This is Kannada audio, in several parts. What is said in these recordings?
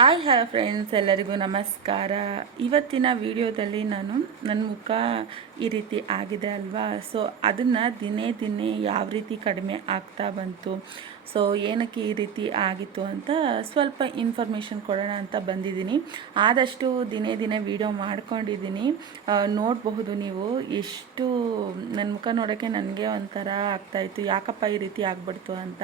ಹಾಯ್ ಹಾಯ್ ಫ್ರೆಂಡ್ಸ್ ಎಲ್ಲರಿಗೂ ನಮಸ್ಕಾರ. ಇವತ್ತಿನ ವಿಡಿಯೋದಲ್ಲಿ ನಾನು ನನ್ನ ಮುಖ ಈ ರೀತಿ ಆಗಿದೆ ಅಲ್ವಾ? ಸೊ ಅದನ್ನು ದಿನೇ ದಿನೇ ಯಾವ ರೀತಿ ಕಡಿಮೆ ಆಗ್ತಾ ಬಂತು? ಸೊ ಏನಕ್ಕೆ ಈ ರೀತಿ ಆಗಿತ್ತು ಅಂತ ಸ್ವಲ್ಪ ಇನ್ಫಾರ್ಮೇಷನ್ ಕೊಡೋಣ ಅಂತ ಬಂದಿದ್ದೀನಿ. ಆದಷ್ಟು ದಿನೇ ದಿನೇ ವಿಡಿಯೋ ಮಾಡ್ಕೊಂಡಿದ್ದೀನಿ. ನೋಡಬಹುದು ನೀವು ಎಷ್ಟು ನನ್ನ ಮುಖ ನೋಡೋಕ್ಕೆ ನನಗೆ ಒಂಥರ ಆಗ್ತಾಯಿತ್ತು ಯಾಕಪ್ಪ ಈ ರೀತಿ ಆಗ್ಬಿಡ್ತು ಅಂತ.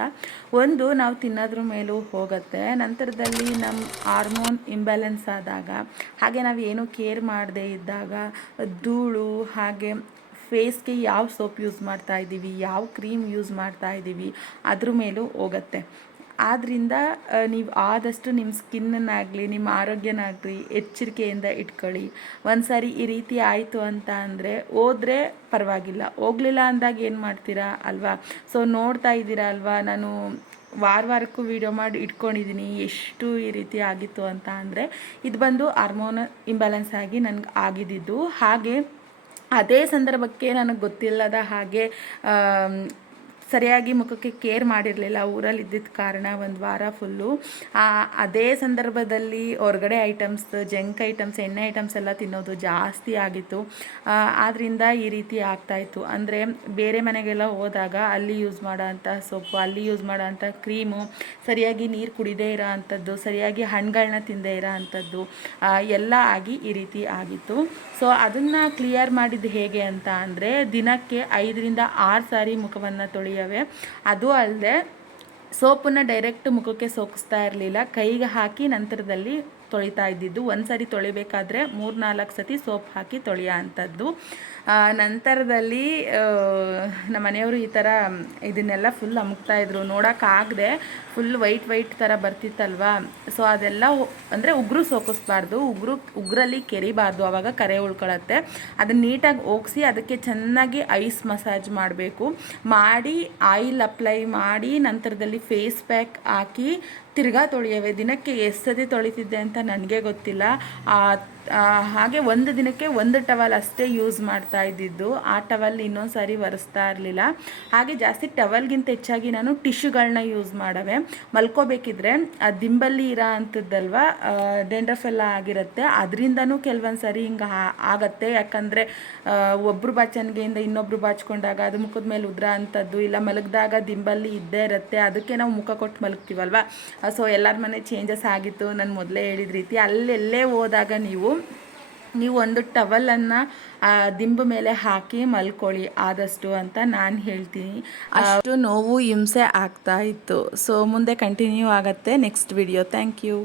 ಒಂದು, ನಾವು ತಿನ್ನೋದ್ರ ಮೇಲೂ ಹೋಗುತ್ತೆ. ನಂತರದಲ್ಲಿ ನಮ್ಮ ಹಾರ್ಮೋನ್ ಇಂಬ್ಯಾಲೆನ್ಸ್ ಆದಾಗ, ಹಾಗೆ ನಾವು ಏನೂ ಕೇರ್ ಮಾಡದೇ ಇದ್ದಾಗ, ಧೂಳು, ಹಾಗೆ ಫೇಸ್ಗೆ ಯಾವ ಸೋಪ್ ಯೂಸ್ ಮಾಡ್ತಾ ಇದ್ದೀವಿ, ಯಾವ ಕ್ರೀಮ್ ಯೂಸ್ ಮಾಡ್ತಾ ಇದ್ದೀವಿ, ಅದ್ರ ಮೇಲೂ ಹೋಗುತ್ತೆ. ಆದ್ದರಿಂದ ನೀವು ಆದಷ್ಟು ನಿಮ್ಮ ಸ್ಕಿನ್ನನ್ನಾಗಲಿ ನಿಮ್ಮ ಆರೋಗ್ಯನಾಗಲಿ ಎಚ್ಚರಿಕೆಯಿಂದ ಇಟ್ಕೊಳ್ಳಿ. ಒಂದು ಸಾರಿ ಈ ರೀತಿ ಆಯಿತು ಅಂತ ಅಂದರೆ ಹೋದರೆ ಪರವಾಗಿಲ್ಲ. ಹೋಗಲಿಲ್ಲ ಅಂದಾಗ ಏನು ಮಾಡ್ತೀರಾ ಅಲ್ವಾ? ಸೊ ನೋಡ್ತಾ ಇದ್ದೀರಾ ಅಲ್ವಾ? ನಾನು ವಾರ ವಾರಕ್ಕೂ ವಿಡಿಯೋ ಮಾಡಿ ಇಟ್ಕೊಂಡಿದ್ದೀನಿ ಎಷ್ಟು ಈ ರೀತಿ ಆಗಿತ್ತು ಅಂತ ಅಂದರೆ, ಇದು ಬಂದು ಹಾರ್ಮೋನ್ ಇಂಬ್ಯಾಲೆನ್ಸ್ ಆಗಿ ನನಗೆ ಆಗಿದ್ದಿದ್ದು ಹಾಗೆ, ಅದೇ ಸಂದರ್ಭಕ್ಕೆ ನನಗೆ ಗೊತ್ತಿಲ್ಲದ ಹಾಗೆ ಸರಿಯಾಗಿ ಮುಖಕ್ಕೆ ಕೇರ್ ಮಾಡಿರಲಿಲ್ಲ. ಊರಲ್ಲಿ ಇದ್ದಿದ್ದ ಕಾರಣ ಒಂದು ವಾರ ಫುಲ್ಲು ಅದೇ ಸಂದರ್ಭದಲ್ಲಿ ಹೊರಗಡೆ ಐಟಮ್ಸ್ ಜಂಕ್ ಐಟಮ್ಸ್ ಎಣ್ಣೆ ಐಟಮ್ಸ್ ಎಲ್ಲ ತಿನ್ನೋದು ಜಾಸ್ತಿ ಆಗಿತ್ತು. ಆದ್ದರಿಂದ ಈ ರೀತಿ ಆಗ್ತಾಯಿತ್ತು ಅಂದರೆ ಬೇರೆ ಮನೆಗೆಲ್ಲ ಹೋದಾಗ ಅಲ್ಲಿ ಯೂಸ್ ಮಾಡೋಂಥ ಸೊಪ್ಪು, ಅಲ್ಲಿ ಯೂಸ್ ಮಾಡೋಂಥ ಕ್ರೀಮು ಸರಿಯಾಗಿ ನೀರು ಕುಡಿದೇ ಇರೋ ಅಂಥದ್ದು ಸರಿಯಾಗಿ ಹಣ್ಣುಗಳನ್ನ ತಿಂದೇ ಇರೋ ಅಂಥದ್ದು ಎಲ್ಲ ಆಗಿ ಈ ರೀತಿ ಆಗಿತ್ತು. ಸೊ ಅದನ್ನು ಕ್ಲಿಯರ್ ಮಾಡಿದ್ದು ಹೇಗೆ ಅಂತ ಅಂದರೆ ದಿನಕ್ಕೆ ಐದರಿಂದ ಆರು ಸಾರಿ ಮುಖವನ್ನು ಅದು ಅಲ್ಲದೆ ಸೋಪನ್ನು ಡೈರೆಕ್ಟ್ ಮುಖಕ್ಕೆ ಸೋಕಿಸ್ತಾ ಇರಲಿಲ್ಲ. ಕೈಗೆ ಹಾಕಿ ನಂತರದಲ್ಲಿ ತೊಳಿತಾ ಇದ್ದಿದ್ದು. ಒಂದು ಸರಿ ತೊಳಿಬೇಕಾದ್ರೆ ಮೂರು ನಾಲ್ಕು ಸತಿ ಸೋಪ್ ಹಾಕಿ ತೊಳೆಯೋ ಅಂಥದ್ದು ನಂತರದಲ್ಲಿ ನಮ್ಮ ಮನೆಯವರು ಈ ಥರ ಇದನ್ನೆಲ್ಲ ಫುಲ್ ಅಮುಕ್ತಾ ಇದ್ರು. ನೋಡೋಕ್ಕಾಗದೆ ಫುಲ್ ವೈಟ್ ವೈಟ್ ಥರ ಬರ್ತಿತ್ತಲ್ವಾ? ಸೊ ಅದೆಲ್ಲ ಅಂದರೆ ಉಗುರು ಸೋಕಿಸ್ಬಾರ್ದು. ಉಗುರು, ಉಗ್ರಲ್ಲಿ ಕೆರಿಬಾರ್ದು ಆವಾಗ ಕರೆ ಉಳ್ಕೊಳತ್ತೆ. ಅದನ್ನ ನೀಟಾಗಿ ಹೋಗಿಸಿ ಅದಕ್ಕೆ ಚೆನ್ನಾಗಿ ಐಸ್ ಮಸಾಜ್ ಮಾಡಬೇಕು. ಮಾಡಿ ಆಯಿಲ್ ಅಪ್ಲೈ ಮಾಡಿ ನಂತರದಲ್ಲಿ ಫೇಸ್ ಪ್ಯಾಕ್ ಹಾಕಿ ತಿರ್ಗಾ ತೊಳೆಯವೆ. ದಿನಕ್ಕೆ ಎಷ್ಟು ಸತಿ ತೊಳಿತಿದ್ದೆ ಅಂತ ನನಗೆ ಗೊತ್ತಿಲ್ಲ. ಹಾಗೆ ಒಂದು ದಿನಕ್ಕೆ ಒಂದು ಟವಲ್ ಅಷ್ಟೇ ಯೂಸ್ ಮಾಡ್ತಾ ಇದ್ದಿದ್ದು, ಆ ಟವಲ್ ಇನ್ನೊಂದು ಸಾರಿ ಒರೆಸ್ತಾ ಇರಲಿಲ್ಲ. ಹಾಗೆ ಜಾಸ್ತಿ ಟವಲ್ಗಿಂತ ಹೆಚ್ಚಾಗಿ ನಾನು ಟಿಶ್ಯೂಗಳನ್ನ ಯೂಸ್ ಮಾಡವೆ. ಮಲ್ಕೋಬೇಕಿದ್ರೆ, ಆ ದಿಂಬಲ್ಲಿ ಇರೋ ಅಂಥದ್ದಲ್ವಾ ಡೆಂಡ್ರಫ್ ಎಲ್ಲ ಆಗಿರುತ್ತೆ. ಅದರಿಂದನೂ ಕೆಲವೊಂದು ಸಾರಿ ಹಿಂಗೆ ಆಗತ್ತೆ. ಯಾಕಂದರೆ ಒಬ್ಬರು ಬಾಚಣಿಗೆಯಿಂದ ಇನ್ನೊಬ್ರು ಬಾಚ್ಕೊಂಡಾಗ ಅದು ಮುಖದ ಮೇಲೆ ಉದ್ರ ಅಂಥದ್ದು, ಇಲ್ಲ ಮಲಗಿದಾಗ ದಿಂಬಲ್ಲಿ ಇದ್ದೇ ಇರುತ್ತೆ. ಅದಕ್ಕೆ ನಾವು ಮುಖ ಕೊಟ್ಟು ಮಲಗ್ತೀವಲ್ವ? ಸೊ ಎಲ್ಲರ ಮನೆ ಚೇಂಜಸ್ ಆಗಿತ್ತು. ನಾನು ಮೊದಲೇ ಹೇಳಿದ ರೀತಿ, ಅಲ್ಲೆಲ್ಲೇ ಹೋದಾಗ ನೀವು ನೀವು ಒಂದು ಟವಲನ್ನು ದಿಂಬು ಮೇಲೆ ಹಾಕಿ ಮಲ್ಕೊಳ್ಳಿ. ಆದಷ್ಟು ಅಂತ ನಾನು ಹೇಳ್ತೀನಿ. ಅಷ್ಟು ನೋವು ಹಿಂಸೆ ಆಗ್ತಾ ಇತ್ತು. ಸೊ ಮುಂದೆ ಕಂಟಿನ್ಯೂ ಆಗುತ್ತೆ ನೆಕ್ಸ್ಟ್ ವಿಡಿಯೋ ಥ್ಯಾಂಕ್ ಯು